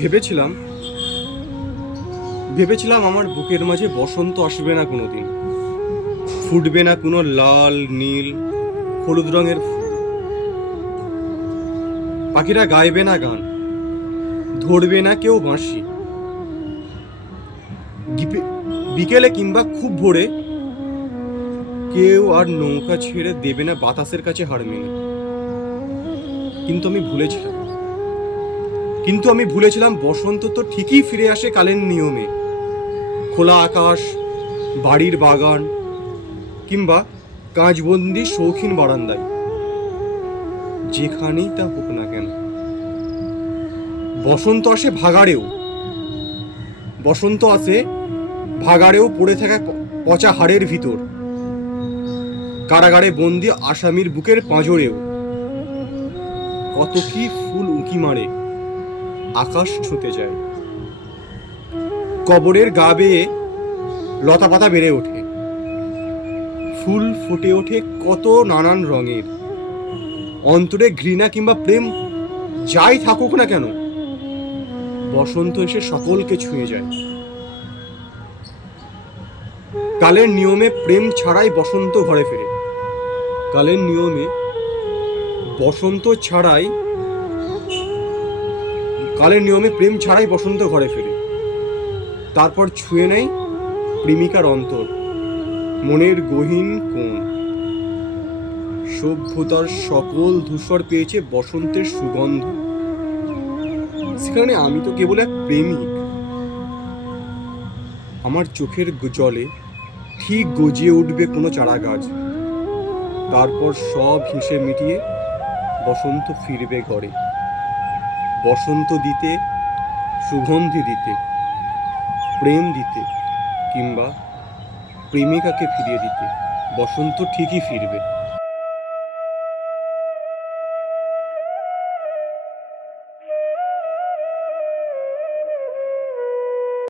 ভেবেছিলাম ভেবেছিলাম আমার বুকের মাঝে বসন্ত আসবে না কোনোদিন, ফুটবে না কোনো লাল নীল হলুদ রঙের ফুল, পাখিরা গাইবে না গান, ধরবে না কেউ বাঁশি, বিকেলে কিংবা খুব ভোরে কেউ আর নৌকা ছেড়ে দেবে না বাতাসের কাছে হার মেনে। কিন্তু আমি ভুলেছিলাম বসন্ত তো ঠিকই ফিরে আসে কালের নিয়মে, খোলা আকাশ, বাড়ির বাগান কিংবা কাঁচবন্দি শৌখিন বারান্দায়, যেখানেই তা হোক না কেন। বসন্ত আসে ভাগাড়েও, বসন্ত আসে ভাগাড়েও পড়ে থাকা পচা হাড়ের ভিতর, কারাগারে বন্দি আসামির বুকের পাঁজরেও। কত কি ফুল উঁকি মারে, আকাশ ছুঁতে যায়, কবরের গা বেয়ে লতা পাতা বেড়ে ওঠে, ফুল ফুটে ওঠে কত নানান রঙের। অন্তরে ঘৃণা কিংবা প্রেম যাই থাকুক না কেন, বসন্ত এসে সকলকে ছুঁয়ে যায়। কালের নিয়মে প্রেম ছাড়াই বসন্ত ঘরে ফেরে, কালের নিয়মে বসন্ত ছাড়াই কালের নিয়মে প্রেম ছাড়াই বসন্ত ঘরে ফেরে। তারপর ছুঁয়ে নেয় প্রেমিকার অন্তর, মনের গহীন কোণ। সভ্যতার সকল ধূসর পেয়েছে বসন্তের সুগন্ধ, সেখানে আমি তো কেবল এক প্রেমিক। আমার চোখের জলে ঠিক গজিয়ে উঠবে কোনো চারা গাছ, তারপর সব হেসে মিটিয়ে বসন্ত ফিরবে ঘরে। বসন্ত দিতে, সুগন্ধি দিতে, প্রেম দিতে কিংবা প্রেমিকাকে ফিরিয়ে দিতে বসন্ত ঠিকই ফিরবে।